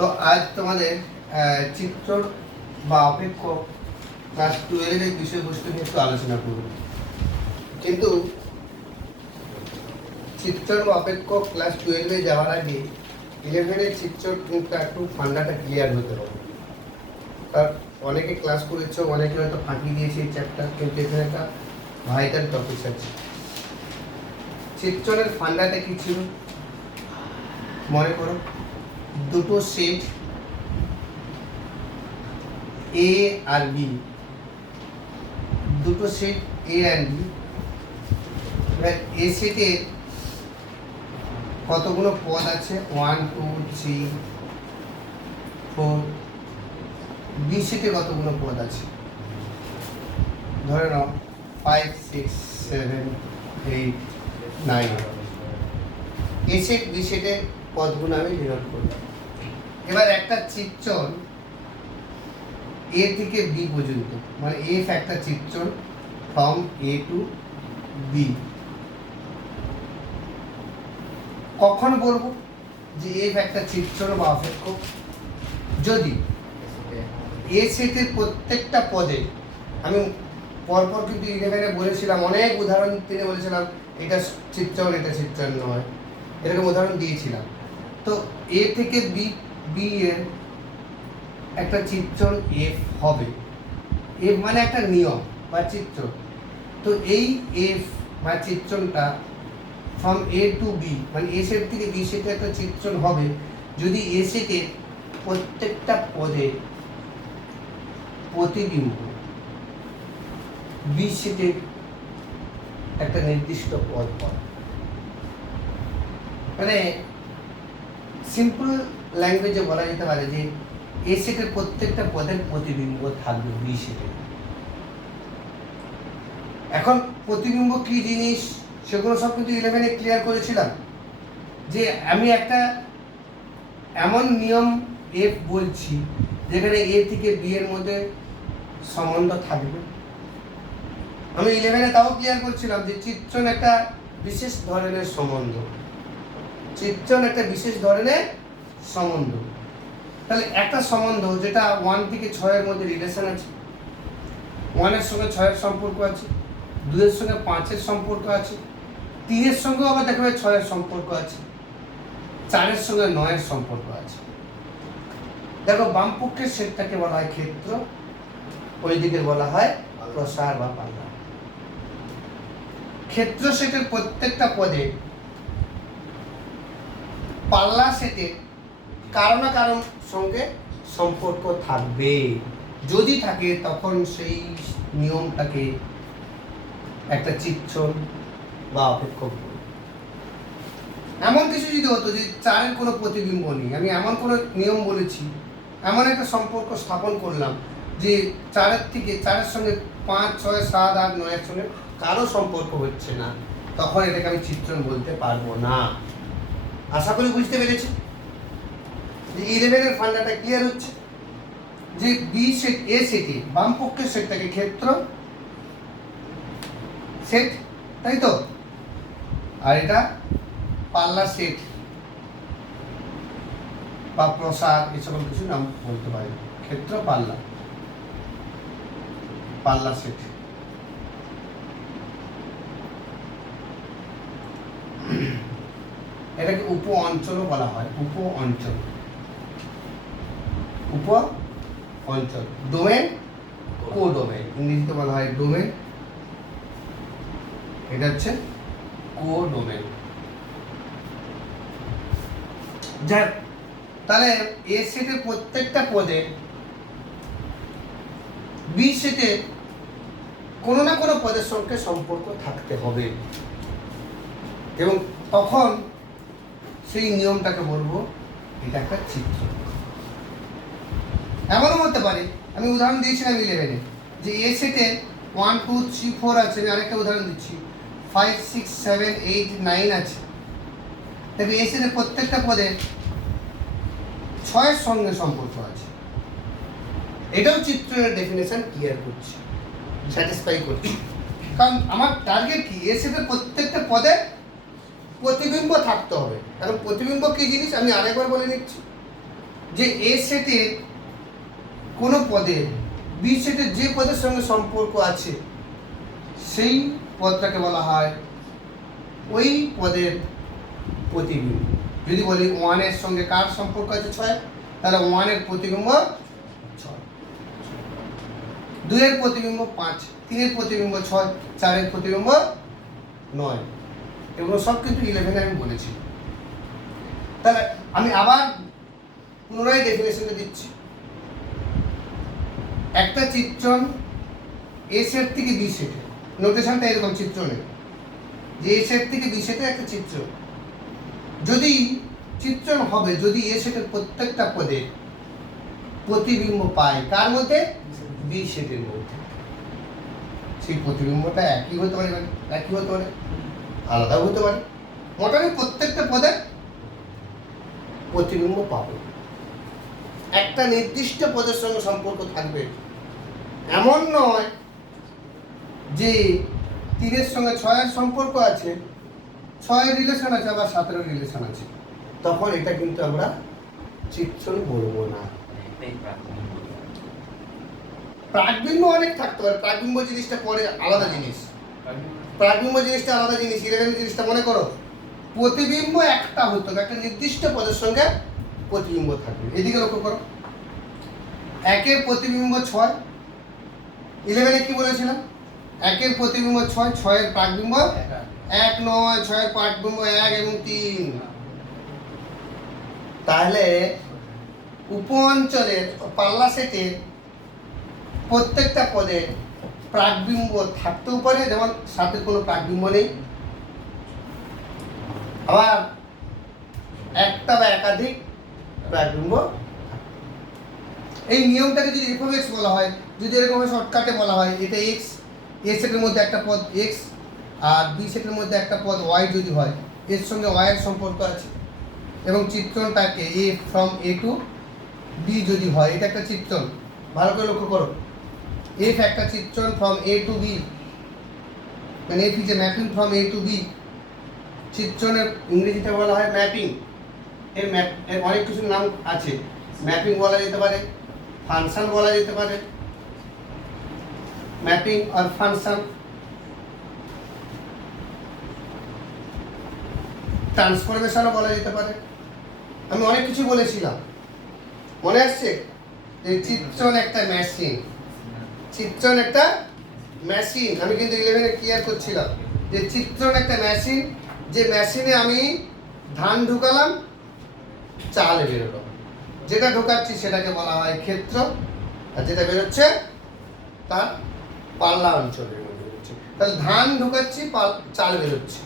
তো আজ তোমাদের চিত্র বা অপেক্ষক ক্লাস 12 এর বিষয়বস্তু নিয়ে একটু আলোচনা করব। কিন্তু চিত্র বা অপেক্ষক ক্লাস 12 এ যাওয়ার আগে 11 এর চিত্র কিন্তু একটু ফান্ডাটা ক্লিয়ার হতে হবে। তার অনেকে ক্লাস করেছো, অনেকে হয়তো ফাঁকি দিয়েছে এই চ্যাপ্টার, কিন্তু এখানে একটা ভাইটাল টপিক আছে। চিত্রের ফান্ডাটা কি ছিল মনে করো, দুটো সেট এ আর বি, দুটো সেট এ আর বি। এবার এ সেটের কতগুলো পদ আছে? 1 2 3 4। বি সেটে কতগুলো পদ আছে? ধরে নাও 5 6 7 8 9। এ সেট বি সেটে পদগুলো আমি ডিনোট করলাম। এবার একটা চিত্রণ এ থেকে বি পর্যন্ত, মানে এফ একটা চিত্রণ ফ্রম এ টু বি। কখন বলবো যে এফ একটা চিত্রণ বা অপেক্ষক? যদি এ সেটের প্রত্যেকটা পদে, আমি পরপর কিন্তু 11 বলেছিলাম, অনেক উদাহরণ তিনি বলেছিলাম এটা চিত্রণ এটা চিত্রণ নয়, এরকম উদাহরণ দিয়েছিলাম। তো এ থেকে বি, বি এর একটা চিত্রণ এফ হবে। এফ মানে একটা নিয়ম বা চিত্র। তো এই এফ বা চিত্রণটা ফ্রম এ টু বি, মানে এ সেট থেকে বি সেটে একটা চিত্রণ হবে যদি এ সেটের প্রত্যেকটা পদে প্রতিবিম্ব বি সেটের একটা নির্দিষ্ট পদ হয়। মানে সিম্পল ল্যাঙ্গুয়েজে বলা যেতে পারে যে এ সেটের প্রত্যেকটা পদের প্রতিবিম্ব থাকবে বি সেটে। এখন প্রতিবিম্ব কি জিনিস সেগুলো সব কিন্তু 11 ক্লিয়ার করেছিলাম, যে আমি একটা এমন নিয়ম এফ বলছি যেখানে এ থেকে বি এর মধ্যে সম্বন্ধ থাকবে। আমি 11 তাও ক্লিয়ার করছিলাম যে চিত্রণ একটা বিশেষ ধরনের সম্বন্ধ, চিত্রণ একটা বিশেষ ধরনের সম্বন্ধ। তাহলে একটা সম্বন্ধ যেটা 1 থেকে 6 এর মধ্যে রিলেশন আছে, 1 এর সঙ্গে 6 এর সম্পর্ক আছে, 2 এর সঙ্গে 5 এর সম্পর্ক আছে, 3 এর সঙ্গেও আবার দেখা যায় 6 এর সম্পর্ক আছে, 4 এর সঙ্গে 9 এর সম্পর্ক আছে। দেখো বাম পক্ষের সেটটাকে বলা হয় ক্ষেত্র, ওই দিকে বলা হয় প্রসার বা পাল্লা। ক্ষেত্র সেটের প্রত্যেকটা পদে পাল্লা সেটের কারো না কারো সঙ্গে সম্পর্ক থাকবে। যদি থাকে তখন সেই নিয়মটাকে একটা চিত্রণ বা অপেক্ষক বলে। এমন কিছু যদি হতো যে 4 এর কোনো প্রতিবিম্ব নেই, আমি এমন কোনো নিয়ম বলেছি, এমন একটা সম্পর্ক স্থাপন করলাম যে 4 এর থেকে 4 এর সঙ্গে 5 6 7 8 9 এর সঙ্গে কারো সম্পর্ক হচ্ছে না, তখন এটাকে আমি চিত্রণ বলতে পারবো না। আশা করি বুঝতে পেরেছি যে 11 এর ফান্ডাটা ক্লিয়ার হচ্ছে যে বি সেট এ সেটে বাম পক্ষের সেটটাকে ক্ষেত্র সেট, তাই তো, আর এটা পাল্লা সেট বা প্রসার, এই সকল কিছু নাম বলতে পারি। ক্ষেত্র পাল্লা, পাল্লা সেট। এটাকে উপ অঞ্চলও বলা হয়, উপ অঞ্চল, উপ অঞ্চল। ডোমেন, কো ডোমেন, ইংরেজিতে বলা হয় ডোমেন, এটা হচ্ছে কো ডোমেন। যাক, তাহলে এ সেটের প্রত্যেকটা পদে বি সেটে কোনো না কোনো পদের সঙ্গে সম্পর্ক থাকতে হবে, এবং তখন সেই নিয়মটাকে বলবো এটা একটা চিত্র। এমনও হতে পারে, আমি উদাহরণ দিয়েছিলাম 11-এ, যে এ সেটে 1 2 3 4 আছে। আমি আরেকটা উদাহরণ দিচ্ছি, 5 6 7 8 9 আছে। তবে এ সেটের প্রত্যেকটা পদে 6 এর সঙ্গে সম্পর্ক আছে। এটাও চিত্রের ডেফিনেশন ক্লিয়ার করছি, স্যাটিসফাই করছি। কারণ আমার টার্গেট কি, এ সেটের প্রত্যেকটা পদে প্রতিবিম্ব থাকতে হবে। কারণ প্রতিবিম্ব কি জিনিস আমি আরেকবার বলে দিচ্ছি, যে এ সেটের কোনো পদের বি সেটের যে পদের সঙ্গে সম্পর্ক আছে সেই পদটাকে বলা হয় ওই পদের প্রতিবিম্ব। যদি বলি 1 এর সঙ্গে কার সম্পর্ক আছে 6, তাহলে 1 এর প্রতিবিম্ব 6, 2 এর প্রতিবিম্ব 5, 3 এর প্রতিবিম্ব 6, 4 এর প্রতিবিম্ব 9। এগুলো সব কিন্তু 11 আমি বলেছি। তাহলে আমি আবার পুনরায় ডেফিনেশনটা দিচ্ছি। একটা চিত্রণ এ সেট থেকে বি সেটে, নোটেশনটা এরকম চিত্রণে যে এ সেট থেকে বি সেটে একটা চিত্র, যদি চিত্রণ হবে যদি এ সেটের প্রত্যেকটা পদে প্রতিবিম্ব পায় কার মধ্যে, বি সেটের মধ্যে, সেই প্রতিবিম্বটা একই হতে পারে, একই হতে পারে, আলাদাও হতে পারে, মোটামুটি প্রত্যেকটা পদে প্রতিবিম্ব পাবে। একটা নির্দিষ্ট পদের সঙ্গে সম্পর্ক থাকবে, এমন নয় যে 3 এর সঙ্গে 6 এর সম্পর্ক আছে, 6 এর রিলেশন আছে, আবার 7 এর রিলেশন আছে, তখন এটা কিন্তু আমরা চিত্রণ বলবো না। প্রাকবিম্ব অনেক থাকতে পারে, প্রাকবিম্ব জিনিসটা পরে আলাদা জিনিস, প্রাকবিম্ব জিনিসটা আলাদা জিনিস। 11 জিনিসটা মনে করো, প্রতিবিম্ব একটা হতো, একটা নির্দিষ্ট পদের সঙ্গে প্রতিবিম্ব থাকবে। এদিকে লক্ষ্য করো, 1 এর প্রতিবিম্ব 6, 11 কি বলেছিলাম, 1 এর প্রতিবিম্ব 6, 6 এর প্রাকবিম্ব 1 নয়, 6 এর প্রাকবিম্ব 1 এবং 3। তাহলে উপ অঞ্চলের পাল্লা সেটের প্রত্যেকটা পদে প্রাকবিম্ব থাকতেও পারে, যেমন 7 এর কোনো প্রাকবিম্ব নেই, আবার একটা বা একাধিক প্রাকবিম্ব। এই নিয়মটাকে যদি এফ অফ এক্স বলা হয়, যদি এরকম শর্টকাটে বলা হয়, এটা এক্স, এ সেটের মধ্যে একটা পদ এক্স আর বি সেটের মধ্যে একটা পদ ওয়াই যদি হয়, এর সঙ্গে ওয়াই এর সম্পর্ক আছে, এবং চিত্রণটাকে এ ফ্রম এ টু বি যদি হয়, এটা একটা চিত্রণ। ভালো করে লক্ষ্য করো, এফ একটা চিত্রণ ফ্রম এ টু বি, মানে F is a mapping from A to B. চিত্রণের ইংরেজিতে বলা হয় ম্যাপিং। এর অনেক কিছু নাম আছে, ম্যাপিং বলা যেতে পারে, ফাংশন বলা যেতে পারে, ম্যাপিং আর ফাংশন, ট্রান্সফরমেশনও বলা যেতে পারে। আমি অনেক কিছু বলেছিলাম, মনে আসছে? যে চিত্রণ একটা মেশিন, চিত্রণ একটা মেশিন। আমি কিন্তু 11 ক্লিয়ার করছিলাম যে চিত্রণ একটা মেশিন, যে মেশিনে আমি ধান ঢুকালাম, চাল বেরোলো, যেটা ঢোকাচ্ছি সেটাকে বলা হয় ক্ষেত্র, আর যেটা বেরোচ্ছে তার পাল্লা অঞ্চলের মধ্যে বেরোচ্ছে। তাহলে ধান ঢোকাচ্ছি, চাল বেরোচ্ছে,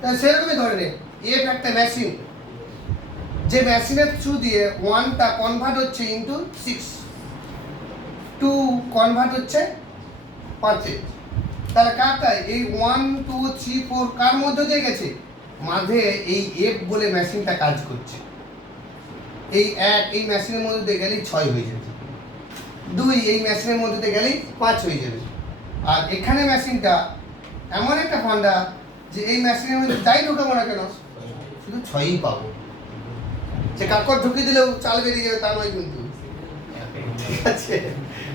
তাহলে সেরকমই ধরে নে এফ একটা মেশিন, যে মেশিনের থ্রু দিয়ে 1টা কনভার্ট হচ্ছে ইন্টু 6, 2 কনভার্ট হচ্ছে 5-এ। তাহলে কারটাই এই 1 2 3 4 কার মধ্যে দিয়ে গেছে, মাঝে এই এফ বলে মেশিনটা কাজ করছে। এই 1 এই মেশিনের মধ্যে দিয়ে গেলেই 6 হয়ে যাবে, 2 এই মেশিনের মধ্যে দিয়ে গেলেই 5 হয়ে যাবে। আর এখানে মেশিনটা এমন একটা ফান্ডা যে এই মেশিনের মধ্যে যাই ঢোকাবো না কেন শুধু 6ই পাবো। সে কাকড় ঢুকিয়ে দিলেও চাল বেরিয়ে যাবে তা নয় কিন্তু, ঠিক আছে?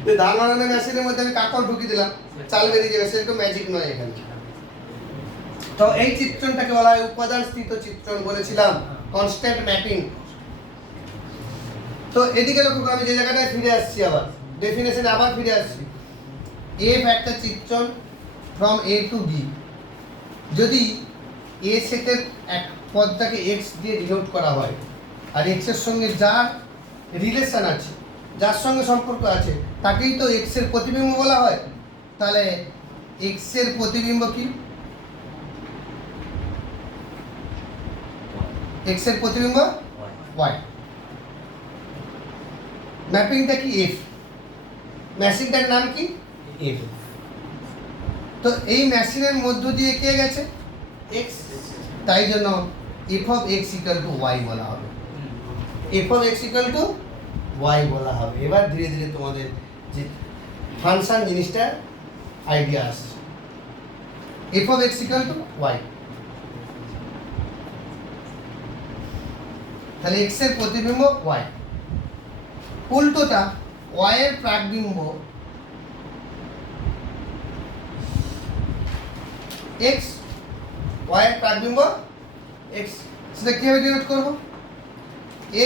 যে ধান বানানোর মেশিনের মধ্যে আমি কাকড় ঢুকিয়ে দিলাম, চাল বেরিয়ে যাবে, সেরকম ম্যাজিক নয় এখানে। তো এই চিত্রণটাকে বলা হয় উপাদান স্থিত চিত্রণ, বলেছিলাম কনস্ট্যান্ট ম্যাপিং। তো এদিকে লক্ষ্য করে আমি যে জায়গাটায় ফিরে আসছি, আবার ডেফিনেশনে আবার ফিরে আসছি। এফ একটা চিত্রণ ফ্রম এ টু বি, যদি এ সেটের এক পদটাকে এক্স দিয়ে ডিনোট করা হয়, আর এক্স এর সঙ্গে যার রিলেশন আছে, যার সঙ্গে সম্পর্ক আছে, তাকেই তো এক্স এর প্রতিবিম্ব বলা হয়। তাহলে এক্স এর প্রতিবিম্ব কি, এক্স এর প্রতিবিম্ব ওয়াই। ম্যাপিংটা কি এফ, মেশিনটার নাম কি এফ। তো এই মেশিনের মধ্য দিয়ে কে গেছে, এক্স, তাই জন্য F of X equal to Y বলা হবে, F of X equal to Y বলা হবে। এবার ধীরে ধীরে তোমাদের যে ফাংশন জিনিসটা আইডিয়া আসছে। F of X equal to Y, তাহলে এক্স এর প্রতিবিম্ব ওয়াই। উল্টোটা y এর প্রাকবিম্ব x, y এর প্রাকবিম্ব x, সেটা কিভাবে ডিনোট করব?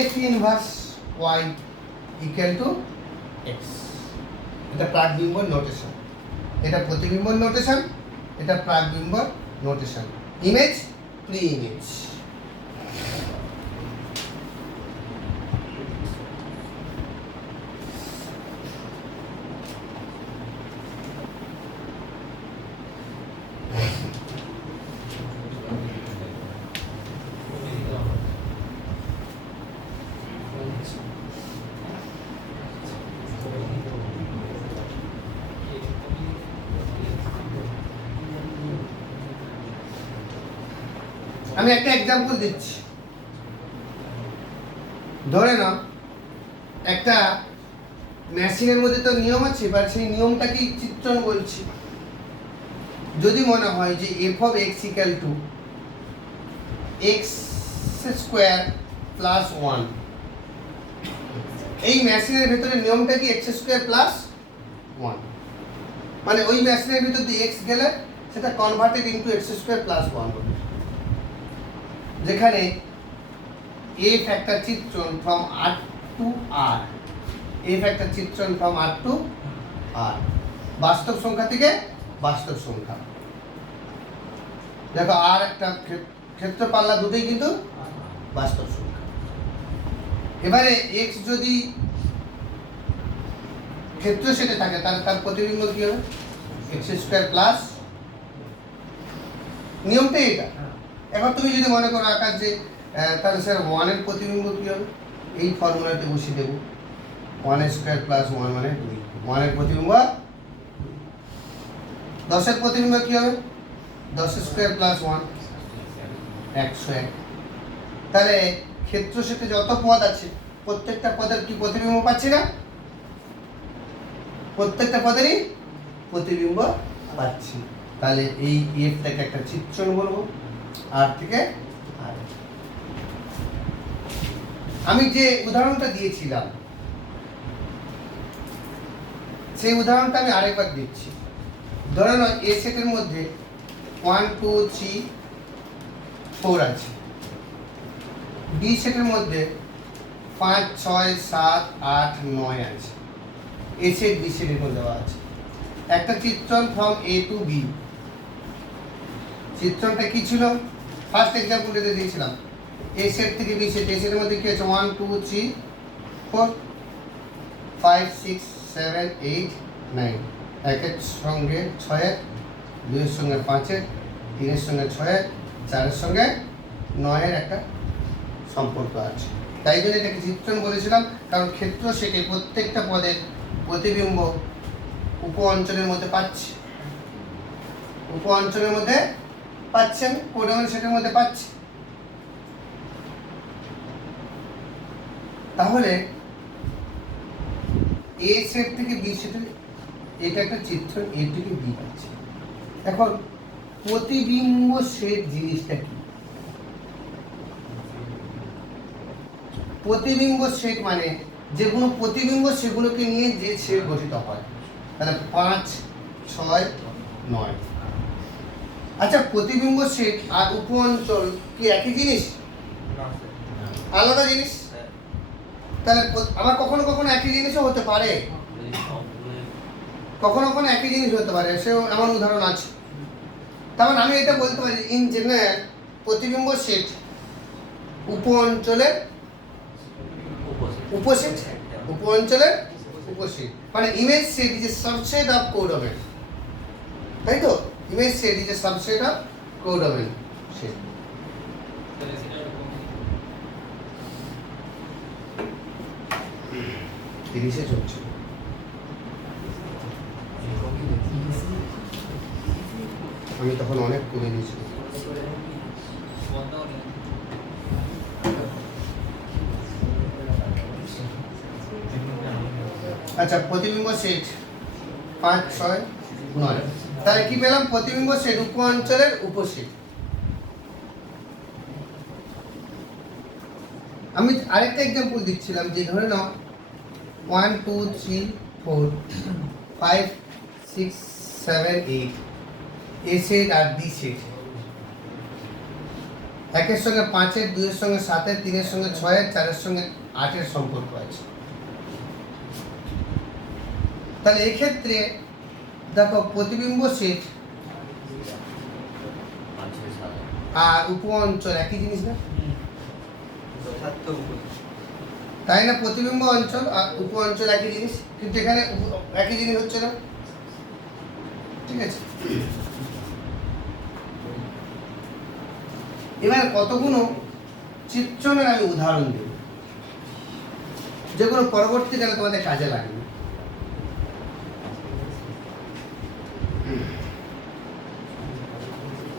f inverse y equal to x। এটা প্রাকবিম্ব নোটেশন, এটা প্রতিবিম্ব নোটেশন, এটা প্রাকবিম্ব নোটেশন, ইমেজ প্রি ইমেজ। আমি একটা এক্সাম্পল দিচ্ছি। ধরে নাও একটা মেশিনের মধ্যে তো নিয়ম আছে, এবার সেই নিয়মটাকেই চিত্রণ বলছি। যদি মনে হয় যে f of x equal to x square plus 1, এই মেশিনের ভিতরে নিয়মটা কি x স্কোয়ার প্লাস 1, মানে ওই মেশিনের ভিতর দিয়ে x গেলে সেটা converted into x square plus 1 হবে। যেখানে f একটা চিত্রণ from r to r, f একটা চিত্রণ ফ্রম r টু r, বাস্তব সংখ্যা থেকে বাস্তব সংখ্যা। দেখো r একটা ক্ষেত্র পাল্লা দুটোই কিন্তু বাস্তব সংখ্যা। এবারে x যদি ক্ষেত্র সেটে থাকে তাহলে তার প্রতিবিম্ব কি হবে? x স্কয়ার প্লাস, নিয়মটাই এটা। এখন তুমি যদি মনে করো আকাশ যে তাহলে স্যার 1 এর প্রতিবিম্ব কি হবে? এই ফর্মুলাতে বসিয়ে দেব, 1 স্কয়ার প্লাস 1 মানে 2, 1 এর প্রতিবিম্ব 10 এর প্রতিবিম্ব কি হবে? 10 স্কয়ার প্লাস 1 101। তাহলে ক্ষেত্র সেটে যত পদ আছে প্রত্যেকটা পদের কি প্রতিবিম্ব পাচ্ছি না? প্রত্যেকটা পদেরই প্রতিবিম্ব পাচ্ছি। তাহলে এই এফটাকে একটা চিত্রণ বলবো আর থেকে আর। আমি যে উদাহরণটা দিয়েছিলাম সেই উদাহরণটা আমি আরেকবার দিচ্ছি। ধরে নাও এ সেটের মধ্যে 1 2 3 4 আছে, বি সেটের মধ্যে 5 6 7 8 9 আছে, এ সেট বি সেটের মধ্যে দেওয়া আছে। একটা চিত্রণ ফ্রম এ টু বি, চিত্রণটা কি ছিল? ফার্স্ট এক্সাম্পল এটা দিয়েছিলাম, এ সেট থেকে বি সেট। এ সেটের মধ্যে কি আছে? 1 2 3 4 5 6 7 8 9, একের সঙ্গে 6, 2 এর সঙ্গে 5, 3 এর সঙ্গে 6, 4 এর সঙ্গে 9 এর একটা সম্পর্ক আছে। তাই জন্য এটাকে চিত্রণ বলেছিলাম, কারণ ক্ষেত্র সেটে প্রত্যেকটা পদের প্রতিবিম্ব উপ অঞ্চলের মধ্যে পাচ্ছি, উপ অঞ্চলের মধ্যে পাচ্ছেন, কোডমের সেটের মধ্যে পাচ্ছি। তাহলে এ সেট থেকে বি সেটের এটা একটা চিত্র, এ থেকে বি পাচ্ছি। এখন প্রতিবিম্ব সেট জিনিসটা কি? প্রতিবিম্ব সেট মানে যেগুলো প্রতিবিম্ব সেগুলোকে নিয়ে যে সেট গঠিত হয়। তাহলে 5 6 9। আচ্ছা, প্রতিবিম্ব সেট আর উপ অঞ্চল কি একই জিনিস? আলাদা জিনিস। তাহলে আবার কখনো কখনো একই জিনিসও হতে পারে, কখনো কখনো একই জিনিস হতে পারে, সেও এমন উদাহরণ আছে। তার মানে আমি এটা বলতে পারি ইন জেনারেল প্রতিবিম্ব সেট উপ অঞ্চলের উপসেট, উপ অঞ্চলের উপসেট, মানে image set is a subset of codomain, তাই তো? Image set is a subset of codomain set. তিরিশে চলছে। আমি তখন অনেক কমে দিয়েছি। আচ্ছা, প্রতিবিম্ব সেট 5 6 9, তাহলে কি পেলাম? প্রতিবিম্ব সেট উপ অঞ্চলের উপসেট। আমি আরেকটা এক্সাম্পল দিচ্ছিলাম যে ধরে নাও 1 2 3 4 5 6 7 8 এ সেট আর ডি সেট, একের সঙ্গে 5-এর, 2-এর সঙ্গে 7-এর, 3-এর সঙ্গে 6-এর, 4-এর সঙ্গে 8-এর সম্পর্ক আছে। তাহলে এক্ষেত্রে দেখো প্রতিবিম্ব সেট আর উপ অঞ্চল একই জিনিস না, তাই না? প্রতিবিম্ব অঞ্চল আর উপ অঞ্চল একই জিনিস, কিন্তু এখানে একই জিনিস হচ্ছে না, ঠিক আছে? এবার কতগুলো চিত্রণের আমি উদাহরণ দেব, যেগুলো পরবর্তীকালে তোমাদের কাজে লাগবে।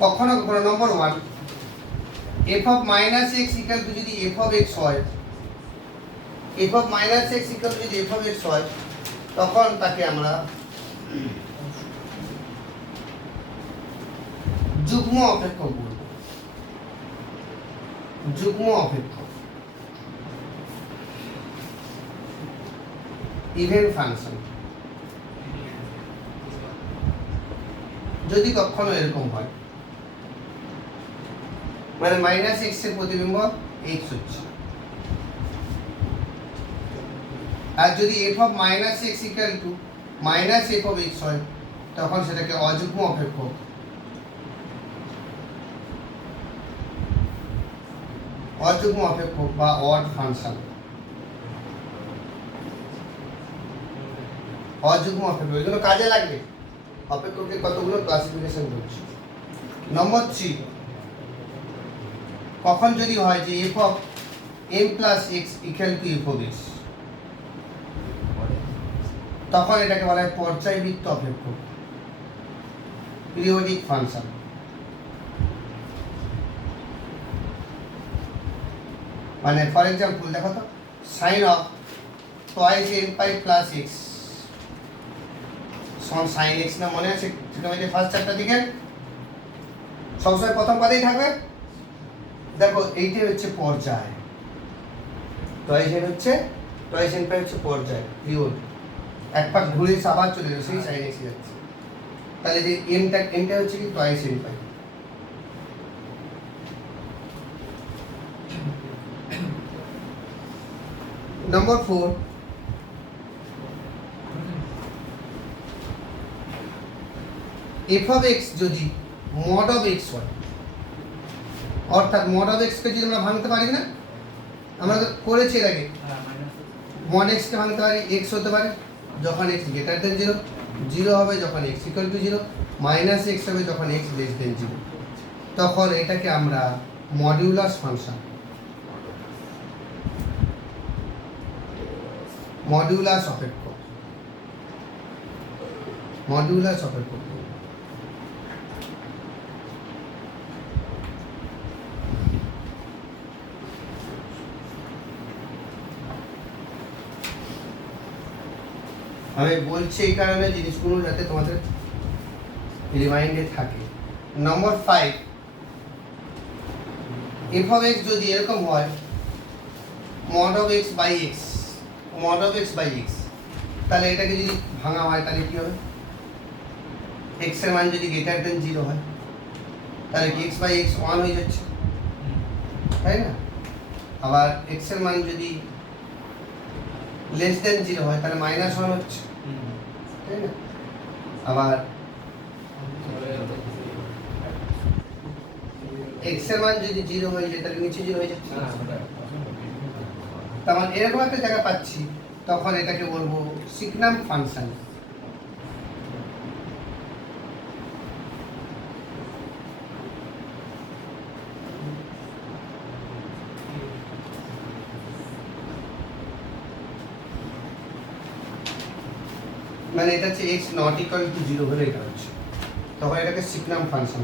কখনো কখনো নম্বর 1, f of minus x equal to যদি f of x হয়, f of minus x equal to যদি f of x হয়, তখন তাকে আমরা যুগ্ম অপেক্ষক বলব। যুগ্ম অপেক্ষক, ইভেন ফাংশন। যদি কখনো এরকম হয়, মানে মাইনাস এক্স এর প্রতিবিম্ব এক্স হচ্ছে, আর যদি F of minus x equal two minus F of X হয়, তখন সেটাকে অযুগ্ম অপেক্ষক, অযুগ্ম অপেক্ষক বা অড ফাংশন। অযুগ্ম অপেক্ষক এগুলো কাজে লাগবে, অপেক্ষকের কতগুলো ক্লাসিফিকেশন করছি। নম্বর 3, কখন যদি হয় যে F of M plus X equal to F of X, তখন এটাকে বলা হয় পর্যায়বৃত্ত অপেক্ষক, পিরিয়ডিক ফাংশন। মানে ফর এক্সাম্পল দেখো তো, sine of twice N pi plus X সমান সাইন এক্স, না মনে আছে ট্রিগোনোমেট্রি ফার্স্ট চ্যাপ্টার দিকে সবসময় প্রথম পদেই থাকবে। দেখো এইটাই হচ্ছে পর্যায়, টয়েস এন হচ্ছে, টয়েস এন পাই হচ্ছে পর্যায়, পিরিয়ড। এক পাক ঘুরে আবার চলে যাবে, সেই সাইন এক্স যাচ্ছে। তাহলে যে এনটা হচ্ছে কি twice N pi. Number 4, F of X যদি মড অফ এক্স হয়, অর্থাৎ মড অফ এক্সকে যদি আমরা ভাঙতে পারি না, আমরা তো করেছি এর আগে, মড এক্সকে ভাঙতে পারি, এক্স হতে পারে যখন এক্স গ্রেটার দেন 0, 0 হবে যখন x equal two 0, minus x হবে যখন এক্স লেস দেন 0, তখন এটাকে আমরা মডিউলাস ফাংশন, মডিউলাস অপেক্ষক, মডিউলাস অপেক্ষক। আমি বলছি এই কারণে জিনিসগুলো যাতে তোমাদের রিমাইন্ডে থাকে। নম্বর 5, এফ অফ এক্স যদি এরকম হয় mod of X by X, mod of X by X, তাহলে এটাকে যদি ভাঙা হয় তাহলে কি হবে? এক্স এর মান যদি গ্রেটার দেন 0 হয়, তাহলে কি এক্স বাই এক্স 1 হয়ে যাচ্ছে, তাই না? আবার এক্স এর মান যদি লেস দেন 0 হয়, তাহলে মাইনাস 1 হচ্ছে, তাই না? আবার এক্স এর মান যদি 0 হয়ে যায়, তাহলে নিচে 0 হয়ে যাচ্ছে। তার মানে এরকম একটা জায়গা পাচ্ছি, তখন এটাকে বলবো সিগনাম ফাংশন। মানে এটা হচ্ছে x নট ইকুয়াল টু 0 হলে এটা হচ্ছে, তখন এটাকে সিগনাম ফাংশন।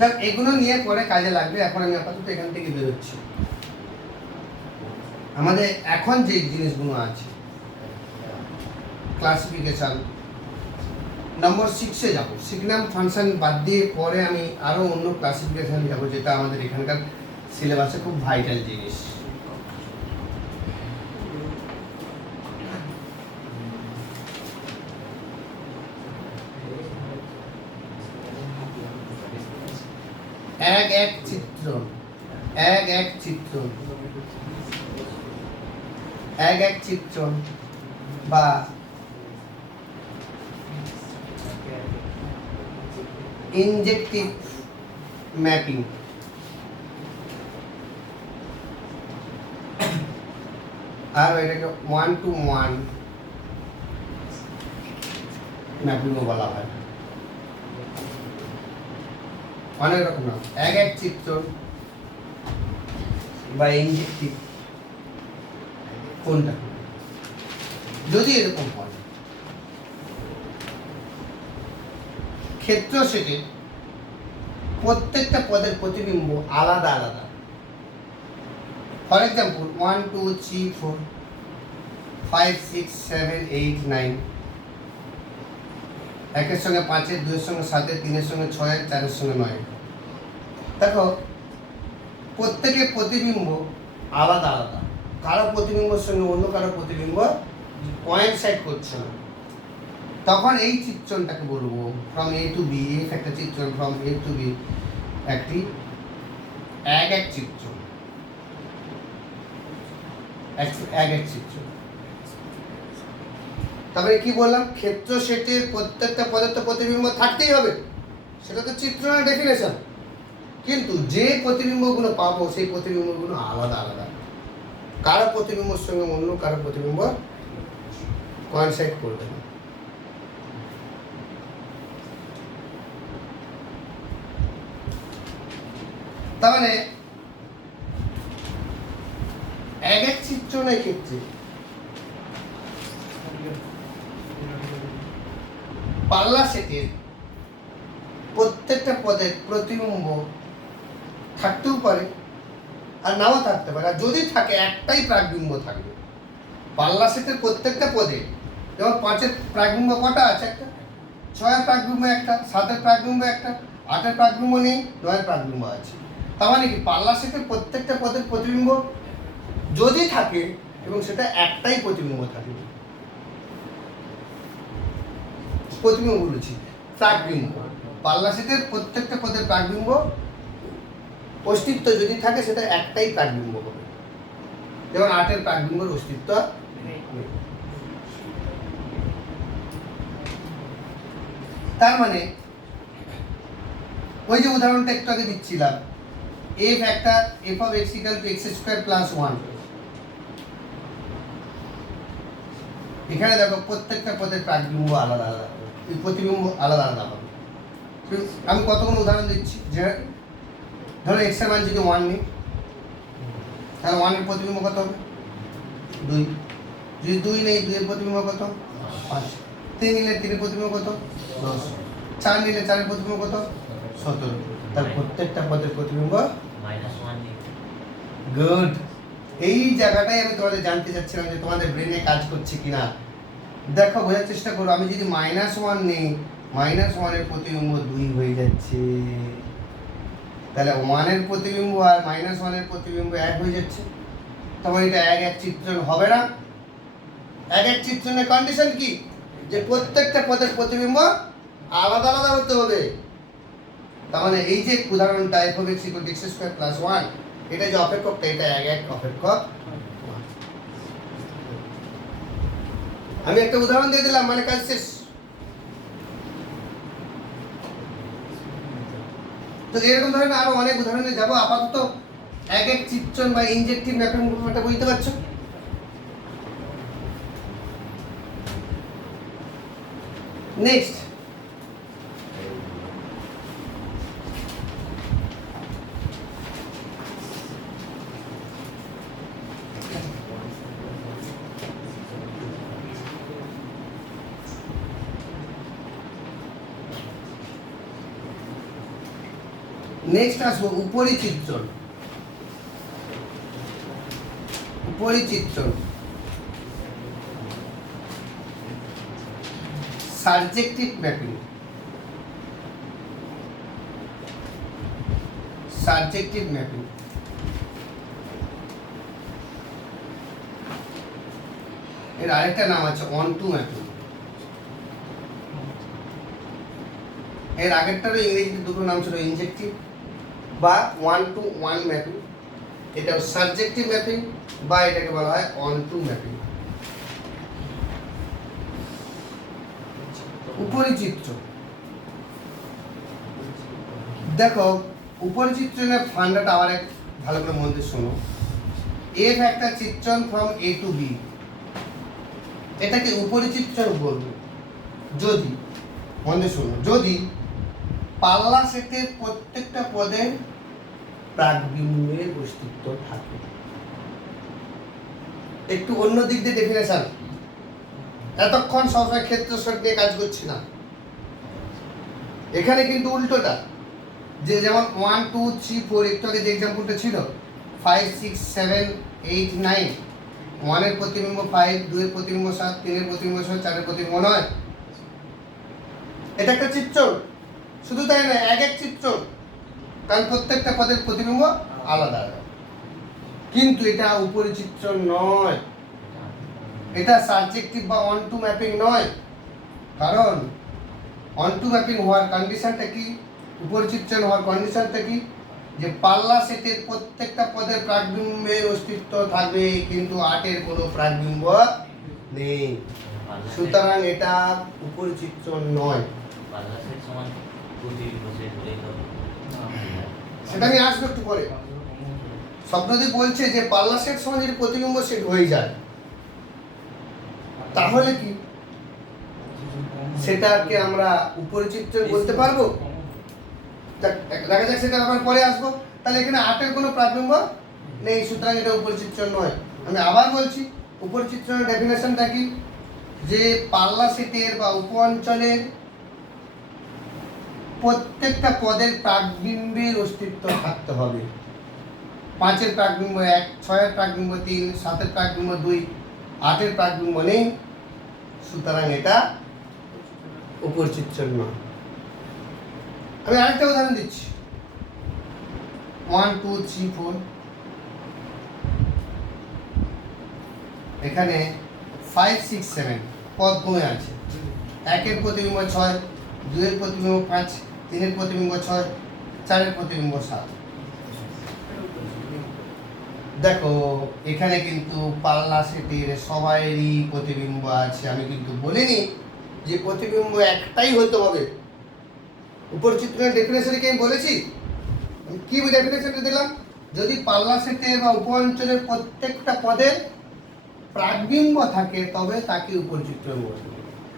দেখ এগুলো নিয়ে পরে কাজে লাগবে, এখন আমি আপাতত এখান থেকে বেরোচ্ছি। আমাদের এখন যে জিনিসগুলো আছে ক্লাসিফিকেশন, নম্বর 6-এ যাব। সিগনাম ফাংশন বাদ দিয়ে পরে আমি আরো অন্য ক্লাসিফিকেশন যাব, যেটা আমাদের এখানকার সিলেবাসে খুব ভাইটাল জিনিস। এক এক চিত্রণ, এক এক চিত্রণ, এক এক চিত্রণ বা ইনজেক্টিভ ম্যাপিং, আর এটাকে 1-to-1 ম্যাপিংও বলা হয়। অনেক রকম নাম, এক এক চিত্রণ বা ইনজেক্টিভ, কোনটা যদি এরকম হয়, ক্ষেত্র সেটে প্রত্যেকটা পদের প্রতিবিম্ব আলাদা আলাদা। ফর এক্সাম্পল 1 2 3 4 5 6 7 8 9, একের সঙ্গে 5-এর, 2-এর সঙ্গে 7-এর, 3-এর সঙ্গে 6-এর, 4-এর সঙ্গে 9-এর। দেখো প্রত্যেকের প্রতিবিম্ব আলাদা আলাদা, কারো প্রতিবিম্বের সঙ্গে অন্য কারো প্রতিবিম্ব পয়েন্ট সাইড করছে না, তখন এই চিত্রণটাকে বলবো ফ্রম এ টু বি, একটা চিত্রণ ফ্রম এ টু বি, একটি এক এক চিত্রণ, এক এক চিত্রণ। তারপরে কি বললাম, ক্ষেত্র সেটের প্রত্যেকটা পদার্থ প্রতিবিম্ব থাকতেই হবে, সেটা তো চিত্রণের ডেফিনেশন, কিন্তু যে প্রতিবিম্বগুলো পাবো সেই প্রতিবিম্বগুলো আলাদা আলাদা, কারো প্রতিবিম্বর সঙ্গে অন্য কারো প্রতিবিম্ব কোইনসাইড করবে না। তার মানে এক এক চিত্রণের ক্ষেত্রে পাল্লা সেটের প্রত্যেকটা পদের প্রতিবিম্ব থাকতেও পারে আর নাও থাকতে পারে, আর যদি থাকে একটাই প্রাকবিম্ব থাকবে। পাল্লা সেটের প্রত্যেকটা পদে, যেমন 5-এর প্রাকবিম্ব কটা আছে? একটা। 6-এর প্রাকবিম্ব একটা, 7-এর প্রাকবিম্ব একটা, 8-এর প্রাকবিম্ব নেই, 9-এর প্রাকবিম্ব আছে। তার মানে কি, পাল্লা সেটের প্রত্যেকটা পদের প্রতিবিম্ব যদি থাকে এবং সেটা একটাই প্রতিবিম্ব থাকে, প্রতিবিম্ব বলেছি প্রাকবিম্ব, পাল্লা সেটের প্রত্যেকটা পদের প্রাকবিম্ব অস্তিত্ব যদি থাকে সেটা একটাই প্রাকবিম্ব হবে, যেমন 8-এর প্রাকবিম্বের অস্তিত্ব নেই। তার মানে ওই যে উদাহরণটা একটু আগে দিচ্ছিলাম, f একটা f of x equal to x square plus 1, এখানে দেখো প্রত্যেকটা পদের প্রাকবিম্ব আলাদা আলাদা, প্রতিবিম্ব আলাদা আলাদা হবে। আমি কতগুলো উদাহরণ দিচ্ছি, যে ধরো x এর মান যদি 1 নিই, তাহলে 1 এর প্রতিবিম্ব কত হবে? 2। যদি 2 নেই, 2 এর প্রতিবিম্ব কত? 5। 3 নিলে 3 এর প্রতিবিম্ব কত? 10। 4 নিলে 4 এর প্রতিবিম্ব কত? 17। তার প্রত্যেকটা পদের প্রতিবিম্ব -1। গুড। এই জায়গাটাই আমি তোমাদের জানতে চাচ্ছিলাম যে তোমাদের ব্রেনে কাজ করছে কিনা। দেখো, বোঝার চেষ্টা করো, আমি যদি -1 নেই, -1 এর প্রতিবিম্ব 2 হয়ে যাচ্ছে, তাহলে 1 এর প্রতিবিম্ব আর -1 এর প্রতিবিম্ব 1 হয়ে যাচ্ছে, তখন এটা এক এক চিত্রণ হবে না? এক এক চিত্রণের কন্ডিশন কি, যে প্রত্যেকটা পদের প্রতিবিম্ব আলাদা আলাদা হতে হবে। তার মানে এই যে উদাহরণটা f of x equal to x square plus 1, এটা যে অপেক্ষকটা, এটা এক এক অপেক্ষক। আমি একটা উদাহরণ দিয়ে দিলাম, মানে কাজ শেষ। তো এরকম ধরনের আরো অনেক উদাহরণে যাব। আপাতত এক এক চিত্রণ বা ইনজেক্টিভ ম্যাপিং ব্যাপারটা বুঝতে পারছো? নেক্সট, আসবো উপরি চিত্রণ। উপরি চিত্রণ সাবজেক্টিভ ম্যাপিং। সাবজেক্টিভ ম্যাপিং এর আরেকটা নাম আছে অন টু ম্যাপিং। এর আগেরটারও ইংরেজিতে দুটো নাম ছিল, ইনজেক্টিভ বা 1-to-1 ম্যাপিং, এটা সাবজেক্টিভ ম্যাপিং বা এটাকে বলা হয় অন টু ম্যাপিং। উপরি চিত্র দেখো, উপরি চিত্রণের ফান্ডাটা আবার এক ভালো করে মন দিয়ে শোনো। এফ একটা চিত্রণ ফ্রম এ টু বি, এটাকে উপরি চিত্রণ বলবো যদি, মন দিয়ে শোনো, যদি পাল্লা সেটের প্রত্যেকটা পদের প্রাকবিম্বের অস্তিত্ব থাকে। একটু অন্য দিক দিয়ে ডেফিনেশন, এতক্ষণ সবসময় ক্ষেত্র সেট নিয়ে কাজ করছি না, এখানে কিন্তু উল্টোটা, যে যেমন 1 2 3 4 একটু আগে যে এক্সাম্পলটা ছিল 5 6 7 8 9, 1 এর প্রতিবিম্ব 5, 2 এর প্রতিবিম্ব 7, 3 এর প্রতিবিম্ব 6, 4 এর প্রতিবিম্ব 9, এটা একটা চিত্র। শুধু তাই না, এক এক চিত্র, কারণ প্রত্যেকটা পদের প্রতিবিম্ব আলাদা আলাদা। কিন্তু এটা উপরি চিত্র নয়, এটা সাবজেক্টিভ বা অন টু ম্যাপিং নয়। কারণ অন টু ম্যাপিং হওয়ার কন্ডিশনটা কি, উপরি চিত্রণ হওয়ার কন্ডিশনটা কি, যে পাল্লা সেটের প্রত্যেকটা পদের প্রাকবিম্বের অস্তিত্ব থাকবে, কিন্তু 8 এর কোনো প্রাকবিম্ব নেই। সুতরাং এটা উপরি চিত্রণ নয়। সেটা আমি আসবো একটু পরে। স্বপ্নদীপ বলছে যে পাল্লা সেট সমান যদি প্রতিবিম্ব সেট হয়ে যায়, তাহলে কি সেটাকে আমরা উপরি চিত্রণ বলতে পারবো? দেখা যাক, সেটা আবার পরে আসবো। তাহলে এখানে 8 এর কোনো প্রাকবিম্ব নেই, সুতরাং এটা উপরি চিত্রণ নয়। আমি আবার বলছি, উপরি চিত্রণের ডেফিনেশনটা কি, যে পাল্লা সেটের বা উপ অঞ্চলের প্রত্যেকটা পদের প্রাকবিম্বের অস্তিত্ব থাকতে হবে। 5 এর প্রাকবিম্ব 1, 6 এর প্রাকবিম্ব 3, 7 এর প্রাকবিম্ব 2, 8 এর প্রাকবিম্ব নেই, সুতরাং এটা উপরি চিত্রণ নয়। আমি আরেকটা উদাহরণ দিচ্ছি, 1 2 3 4, এখানে 5 6 7 পদ কমে আছে। 1 এর প্রতিবিম্ব 6, 2 এর প্রতিবিম্ব 5, 3 এর প্রতিবিম্ব 6, 4 এর প্রতিবিম্ব 7। দেখো এখানে কিন্তু পাল্লা সেটের সবাইয়েরই প্রতিবিম্ব আছে। আমি কিন্তু বলিনি যে প্রতিবিম্ব একটাই হতে হবে। উপর চিত্রের ডেফিনেশনে কি আমি বলেছি? আমি কি ডেফিনেশনটা দিলাম? যদি পাল্লা সেটের বা উপ অঞ্চলের প্রত্যেকটা পদের প্রাকবিম্ব থাকে, তবে তাকে উপর চিত্রণ বলবে।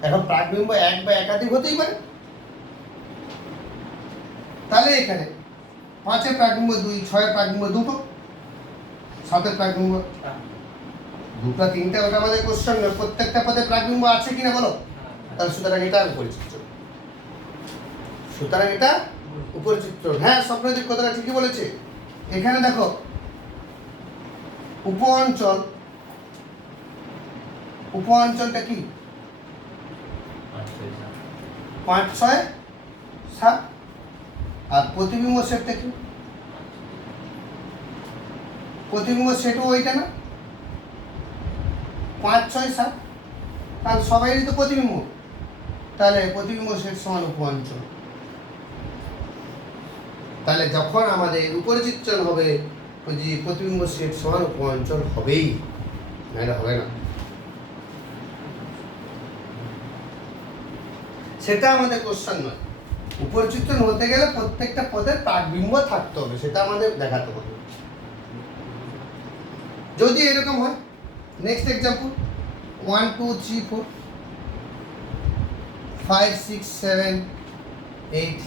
এখন প্রাকবিম্ব এক বা একাধিক হতেই পারে। তাহলে এখানে 5 এর প্রাকবিম্ব 2, 6 এর প্রাকবিম্ব 2, 7 এর প্রাকবিম্ব 2, 3, ওটা আমাদের কোশ্চেন না, প্রত্যেকটা পদে প্রাকবিম্ব আছে কিনা বলো। তাহলে সুতরাং এটা উপরি চিত্রণ। সুতরাং এটা উপরি চিত্রণ। হ্যাঁ, স্বপ্নদীপ কথাটা ঠিকই বলেছে। এখানে দেখো উপ অঞ্চল, উপ অঞ্চলটা কি 5 6 7, আর প্রতিবিম্ব সেটটা কি, প্রতিবিম্ব সেটও ওইটা না, 5 6 7, কারণ সবাইরই তো প্রতিবিম্ব। তাহলে প্রতিবিম্ব সেট সমান উপ অঞ্চল। তাহলে যখন আমাদের উপরি চিত্রণ হবে, যে প্রতিবিম্ব সেট সমান উপ অঞ্চল হবেই, না এটা হবে না। সেটা আমাদের কোশ্চেন নয়। উপরি চিত্রণ হতে গেলে প্রত্যেকটা পদের প্রাকবিম্ব থাকতে হবে, সেটা আমাদের দেখাতে হবে। যদি এরকম হয়, নেক্সট এক্সাম্পল 1 2 3 4 5 6 7 8,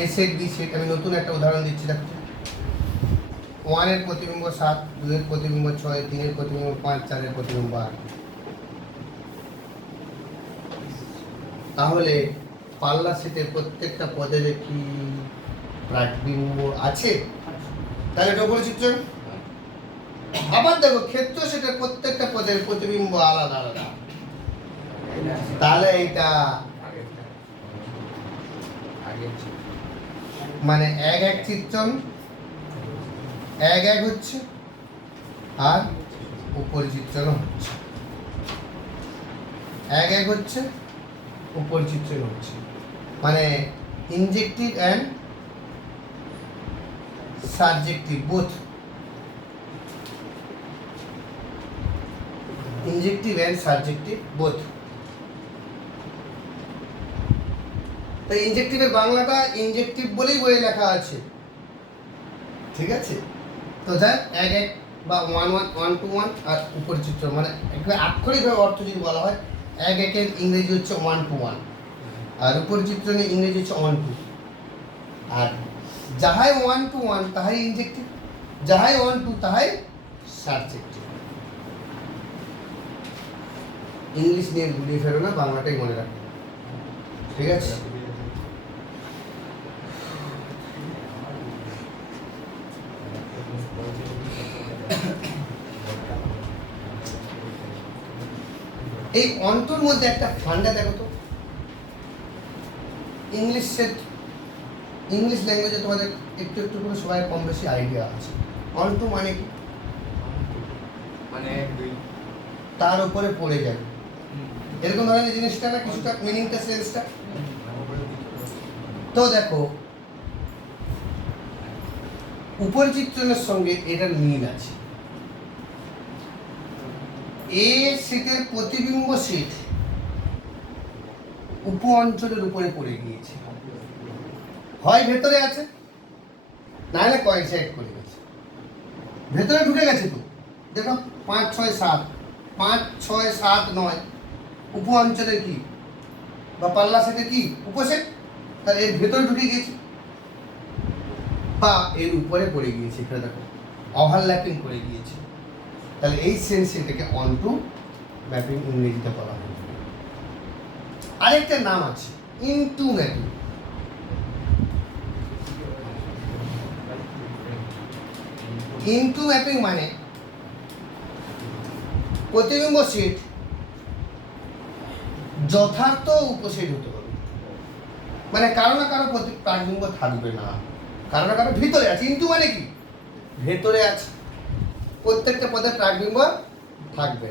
এ সেট বি সেট। আমি নতুন একটা উদাহরণ দিচ্ছি, দেখো 1 এর প্রতিবিম্ব 7, 2 এর প্রতিবিম্ব 6, 3 এর প্রতিবিম্ব 5, 4 এর প্রতিবিম্ব 8। তাহলে পাল্লা সেটের প্রত্যেকটা পদের কি প্রাকবিম্ব আছে? তাহলে এটা উপরি চিত্রণ। আবার দেখো ক্ষেত্র সেটের প্রত্যেকটা পদের প্রতিবিম্ব আলাদা আলাদা, তাহলে এটা মানে এক এক চিত্রণ, এক এক হচ্ছে, আর উপরি চিত্রণ হচ্ছে, এক এক হচ্ছে, উপরি চিত্রণ হচ্ছে, মানে ইনজেক্টিভ and subjective both, ইনজেক্টিভ and subjective both. তো ইনজেক্টিভের বাংলাটা ইনজেক্টিভ বলেই বইয়ে লেখা আছে, ঠিক আছে। তো যাই এক এক বা one one, one two one, আর উপর চিত্র মানে একবারে আক্ষরিকভাবে অর্থ যদি বলা হয় এক একের ইংরেজি হচ্ছে ওয়ান টু ওয়ান, আর উপর চিত্র নিয়ে ইংরেজি হচ্ছে ওয়ান টু। আর যাহাই ওয়ান টু ওয়ান তাহাই ইনজেক্টিভ, যাহাই ওয়ান টু তাহাই সাবজেক্টিভ। ইংলিশ নিয়ে ঘুরিয়ে ফেরো না, বাংলাটাই মনে রাখো, ঠিক আছে। এই অন্তর মধ্যে একটা ফান্ডা দেখো তো, ইংলিশ ল্যাঙ্গুয়েজে তোমাদের একটু একটু করে সবাই কম বেশি আইডিয়া আছে। অন্টু মানে কি? মানে তার উপরে পড়ে যাবে, এরকম ধরনের জিনিসটা না, কিছুটা মিনিংটা সেন্সটা। তো দেখো উপর চিত্রণের সঙ্গে এটার মিল আছে। এ শীতের প্রতিবিম্ব শীত উপ অঞ্চলের উপরে পড়ে গিয়েছে, হয় ভেতরে আছে না হলে কয়েক সাইড করে গেছে, ভেতরে ঢুকে গেছে। তো দেখো 5 6 7, 5 6 7 9 উপ অঞ্চলের কি বা পাল্লা সেটের কি উপসেট, তাহলে এর ভেতরে ঢুকে গিয়েছে বা এর উপরে পড়ে গিয়েছে। এখানে দেখো ওভারল্যাপিং করে গিয়েছে, তাহলে এই সেন্স এটাকে অনটু ম্যাপিং ইংরেজিতে বলা হয়। আরেকটা নাম আছে ইনটু ম্যাপিং। ইনটু ম্যাপিং মানে প্রতিবিম্ব সেট যথার্থ উপসেট হতে হবে, মানে কারো না কারো প্রাকবিম্ব থাকবে না, কারো না কারো ভিতরে আছে। ইনটু মানে কি? ভেতরে আছে, প্রত্যেকটা পদের প্রাকবিম্ব থাকবে।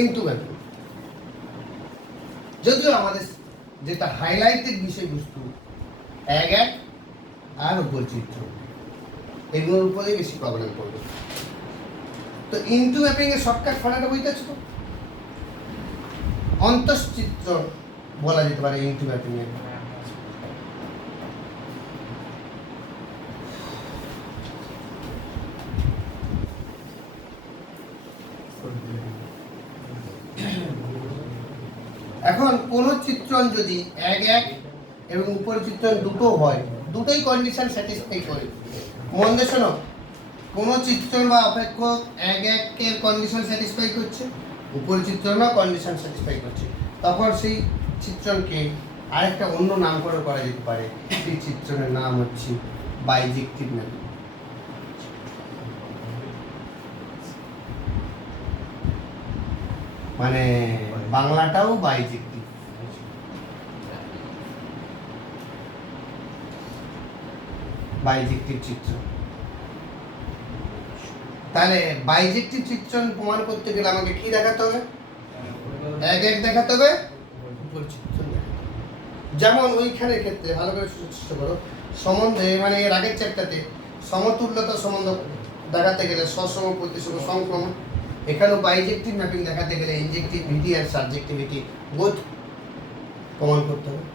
ইনটু ম্যাপিং যদিও আমাদের যেটা হাইলাইটেড বিষয়বস্তু এক এক আর উপর চিত্র, এগুলোর উপরেই বেশি প্রবলেম করবে। তো ইনটু ম্যাপিং এর শর্টকাট ফর্মুলাটা বুঝতেছো তো? অন্তঃচিত্র বলা যেতে পারে ইনটু ম্যাপিং এর। এখন কোন চিত্রণ যদি এক এক এবং উপর চিত্রণ দুটো হয়, দুটোই কন্ডিশন স্যাটিসফাই করে। মন দিয়ে শোনো, কোন চিত্রণ বা অপেক্ষক এক একের কন্ডিশন স্যাটিসফাই করছে, উপর চিত্রণও কন্ডিশন স্যাটিসফাই করছে, তখন সেই চিত্রণকে আরেকটা অন্য নামকরণ করা যেতে পারে। সেই চিত্রণের নাম হচ্ছে বাইজেক্টিভ ম্যাপিং। মানে বাংলাটাও বাইজেক্টিভ। বাইজেক্টিভ চিত্র, তাহলে বাইজেক্টিভ চিত্রণ প্রমাণ করতে গেলে আমাকে কি দেখাতে হবে? এক এক দেখাতে হবে, উপর চিত্রণ দেখাতে হবে। যেমন ওইখানের ক্ষেত্রে ভালো করে চেষ্টা করো, সম্বন্ধে মানে এর আগের চ্যাপ্টারে সমতুল্যতা সম্বন্ধ দেখাতে গেলে সসম প্রতিসম সংক্রমণ, এখানেও বাইজেক্টিভ ম্যাপিং দেখাতে গেলে ইনজেক্টিভিটি আর সাবজেক্টিভিটি বোথ প্রমাণ করতে হবে।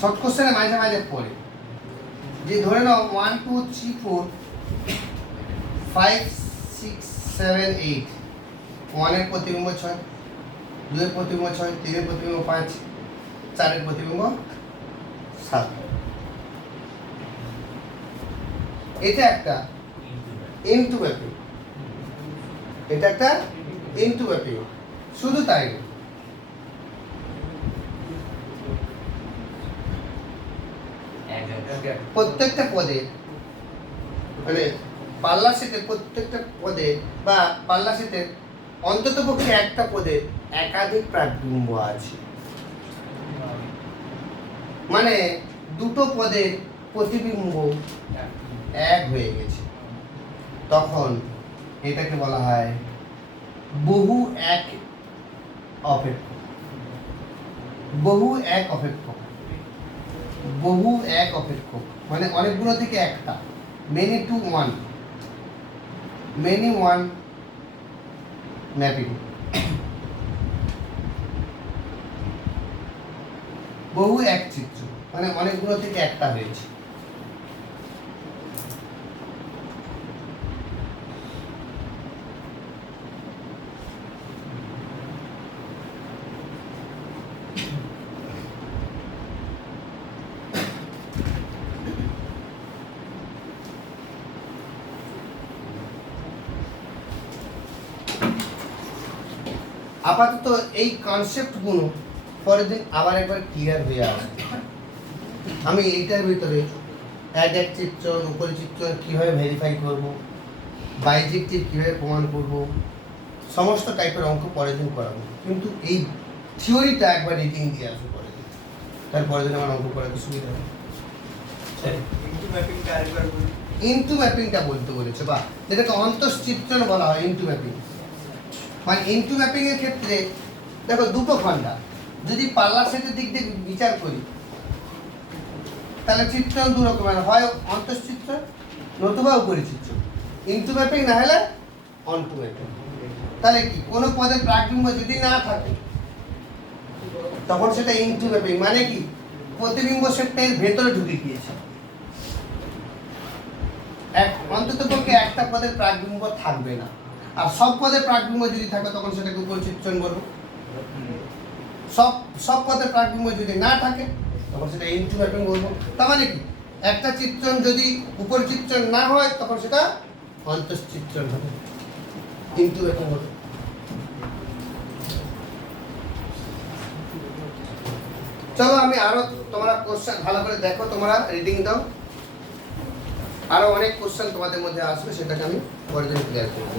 শর্ট কোশ্চেনে মাঝে মাঝে পড়ে যে ধরে নাও 1 2 3 4 5 6 7 8, 1 এর প্রতিবিম্ব 6, 2 এর প্রতিবিম্ব 6, 3 এর প্রতিবিম্ব 5, 4 এর প্রতিবিম্ব 7। এটা একটা ইনটু ম্যাপিং, এটা একটা ইনটু ম্যাপিং। শুধু তাই না, প্রত্যেকটা পদে মানে পাল্লা সেটের প্রত্যেকটা পদে বা পাল্লা সেটের অন্তত পক্ষে একটা পদে একাধিক প্রাকবিম্ব আছে, মানে দুটো পদের প্রতিবিম্ব এক হয়ে গেছে, তখন এটাকে বলা হয় বহু এক অপেক্ষক, বহু এক অপেক্ষক, বহু এক অপেক্ষক মানে অনেকগুলো থেকে একটা, many two one, many one mapping, বহু এক চিত্র মানে অনেকগুলো থেকে একটা হয়েছে। আপাতত এই কনসেপ্টগুলো পরের দিন আবার একবার ক্লিয়ার হয়ে আসবে। আমি এইটার ভিতরে অ্যাডেড চিত্রণ, উপরি চিত্রণ কীভাবে ভেরিফাই করব, বাইজেক্টিভ কীভাবে প্রমাণ করব, সমস্ত টাইপের অঙ্ক পরের দিন করাবো। কিন্তু এই থিওরিটা একবার রিডিং দিয়ে আসবো পরের দিন, তারপরের দিন আমার অঙ্ক করাতে সুবিধা হবে। ইনটু ম্যাপিংটা আরেকবার বলি। ইনটু ম্যাপিংটা বলতে বলেছে, বা যেটাকে অন্তঃচিত্রণ বলা হয় ইনটু ম্যাপিং। মানে ইনটু ম্যাপিং এর ক্ষেত্রে দেখো দুটো খণ্ডা, যদি পার্লার সেটের দিক দিয়ে বিচার করি তাহলে চিত্রণ দু রকমের, হয় অন্তঃচিত্রণ নতুবা উপরিচিত্র। ইনটু ম্যাপিং না হলে অনটু ম্যাপিং। তাহলে কি কোনো পদের প্রাকবিম্ব যদি না থাকে তখন সেটা ইনটু ম্যাপিং, মানে কি প্রতিবিম্ব সেটটা এর ভেতরে ঢুকে গিয়েছে। অন্তত পক্ষে একটা পদের প্রাকবিম্ব থাকবে না, আর সব পদের প্রাকবিম্ব যদি থাকে তখন সেটাকে উপরিচিত্রণ বলবো। সব পদের প্রাকবিম্ব যদি না থাকে তখন সেটা ইনটু ম্যাপিং বলবো। তার মানে কি একটা চিত্রণ যদি উপরিচিত্রণ না হয় তখন সেটা অন্তঃচিত্রণ হবে, ইনটু ম্যাপিং হবে। চলো আমি আরো, তোমরা কোশ্চেন ভালো করে দেখো, তোমরা রিডিং দাও, আরো অনেক কোশ্চেন তোমাদের মধ্যে আসবে, সেটাকে আমি পরের দিন ক্লিয়ার করবো।